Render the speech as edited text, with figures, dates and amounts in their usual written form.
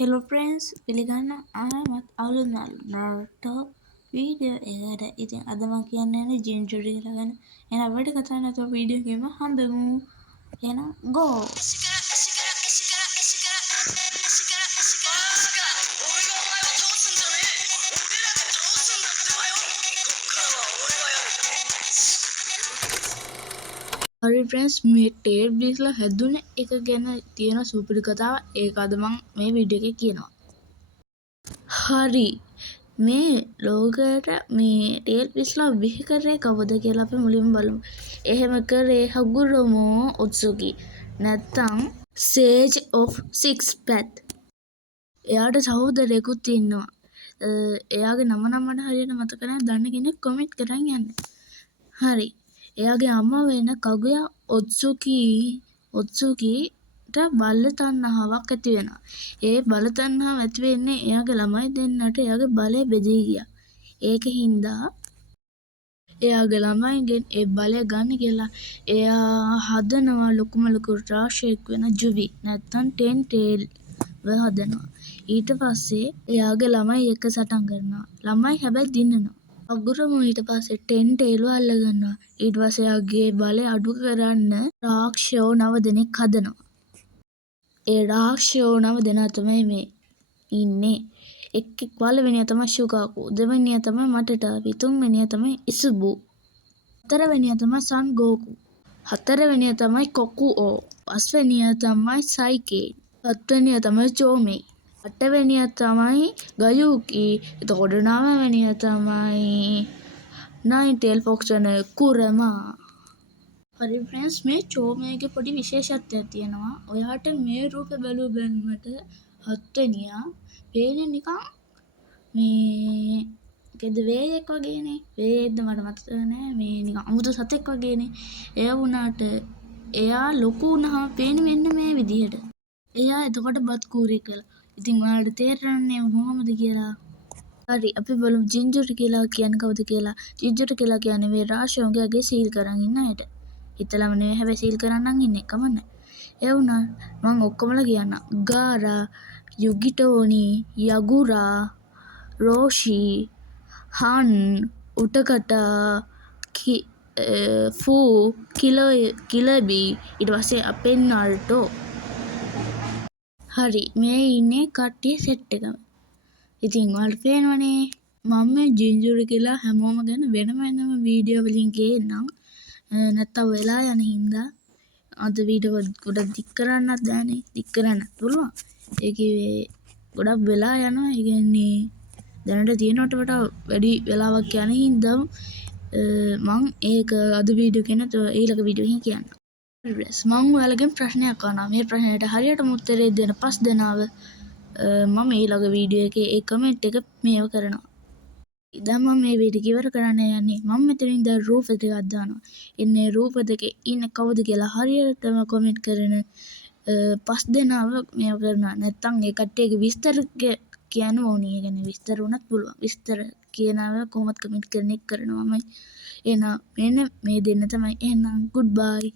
Hello friends, පිළිගන්න ආමත් අවුරුදු Naruto video එකකට. ඉතින් අද මම කියන්නේ ජින්ජුරි කියලා ගැන. එහෙනම් වැඩි කතා නැතුව වීඩියෝ එකේම හම්බෙමු. එහෙනම් go. හරි ෆ්‍රෙන්ඩ්ස්, මේ ටේල් බීස්ලා හැදුන එක ගැන තියෙන සුපිරි කතාව ඒක අද මම මේ වීඩියෝ එකේ කියනවා. හරි, මේ ලෝකයට මේ ටේල් බීස්ලා බිහි කරේ කවුද කියලා අපි මුලින්ම බලමු. එහෙම කරේ හගුරොමු ඔත්සුකි නැත්තම් සේජ් ඔෆ් සික්ස් පැත්. එයාට සහෝදරයෙකුත් ඉන්නවා. එයාගේ නම නම් මට හරියට මතක නැහැ. දන්න කෙනෙක් කමෙන්ට් කරන් යන්න. හරි. එයාගේ අම්මා වෙන කගුයා ඔත්සුකිට බල්ල තණ්හාවක් ඇති වෙනවා. ඒ බල තණ්හාව ඇති වෙන්නේ එයාගේ ළමයි දෙන්නට එයාගේ බලය බෙදී ගියා. ඒකින්ද එයාගේ ළමයිගෙන් ඒ බලය ගන්න කියලා එයා හදනවා ලොකුම ලොකු රාශියක් වෙන ජුවි නැත්තම් ටෙන් ටේල් හදනවා. ඊට පස්සේ එයාගේ ළමයි එක්ක සටන් කරනවා. ළමයි හැබැයි දිනනවා. අගුරම ඊට පස්සේ ටෙන් ටේල්ව අල්ල ගන්නවා. ඊට පස්සේ එයාගේ බලය අඩු කරන්න රාක්ෂයෝ 9 දෙනෙක් හදනවා. ඒ රාක්ෂයෝ 9 දෙනා තමයි මේ ඉන්නේ. පළවෙනියා තමයි ශුගාකු, දෙවෙනියා තමයි මටටාවි, තුන්වෙනියා තමයි ඉසුබු, හතරවෙනියා තමයි සන් ගෝකු, හතරවෙනියා තමයි කොකුෝ, පස්වෙනියා තමයි සයිකේ, හත්වෙනියා තමයි චෝමෙයි, අටවෙනියා තමයි ගයූකි, එතකොට නවවෙනියා තමයි නයින්ටේල් ෆොක්ස් වෙන කුරමා. හරි ෆ්‍රෙන්ඩ්ස්, මේ චෝමේගේ පොඩි විශේෂත්වයක් තියෙනවා. ඔයාට මේ රූපේ බැලුවට හත්වෙනියා පේන්නේ නිකන් මේ මොකද වේයෙක් වගේනේ. වේයෙක්ද මට මතක නැහැ. මේ නිකන් අමුතු සතෙක් වගේනේ. එයා වුණාට එයා ලොකු වුණාම පේන්නේ මෙන්න මේ විදිහට. එයා එතකොට බත් කූරෙක් කියලා. ඉතින් ඔයාලට තේරෙන්නේ මොහොමද කියලා? හරි, අපි බලමු ජින්ජුරි කියලා කියන්නේ කවුද කියලා. ජින්ජුරි කියලා කියන්නේ මේ රාශියෝගේ සීල් කරන් ඉන්න අයට. හිතලම නෙවෙයි හැබැයි සීල් කරන්නන් ඉන්නේ කමන්නේ. ඒ වුණා මම ඔක්කොමලා කියන්නම්. ගාරා, යුගිටෝනි, යගුරා, රෝෂි, හන්, උටකටා, ෆූ, කිලබි, ඊට පස්සේ අපේ නරුටෝ. හරි, මේ ඉන්නේ කට්ටිය සෙට් එකම. ඉතින් ඔයාලට පේනවනේ මම මේ ජින්ජුරි කියලා හැමෝම ගැන වෙනම වීඩියෝ වලින් ගේන්නම්. නැත්තම් වෙලා යන හින්දා අද වීඩියෝ ගොඩක් දික් කරන්නත් බෑනේ. දික් කරන්නත් පුළුවන්. ඒකේ ගොඩක් වෙලා යනවා. ඒ කියන්නේ දැනට තියෙනවට වඩා වැඩි වෙලාවක් යන හින්දා මම ඒක අද වීඩියෝ එකේ නැතුව ඊළඟ වීඩියෝ එකකින් කියන්නම්. මම ඔයාලගෙන් ප්‍රශ්නයක් අහනවා. මේ ප්‍රශ්නෙට හරියටම උත්තරේ දෙන 5 දෙනාව මම ඊළඟ වීඩියෝ එකේ ඒ කමෙන්ට් එක මේව කරනවා. දැන් මම මේ වීඩියෝ ඉවර කරන්න යන්නේ. මම මෙතනින් දැන් රූප ටිකක් දානවා. ඉන්නේ රූප දෙකේ ඉන්න කවුද කියලා හරියටම කමෙන්ට් කරන 5 දෙනාව මේව කරනවා. නැත්තම් ඒ කට්ටියගේ විස්තර කියන්න ඕනේ. ඒ කියන්නේ විස්තර උනත් පුළුවන්. විස්තර කියනව කොහොමද කමෙන්ට් කරන එක කරනවාමයි. එහෙනම් මෙන්න මේ දෙන්න තමයි. එහෙනම් good bye.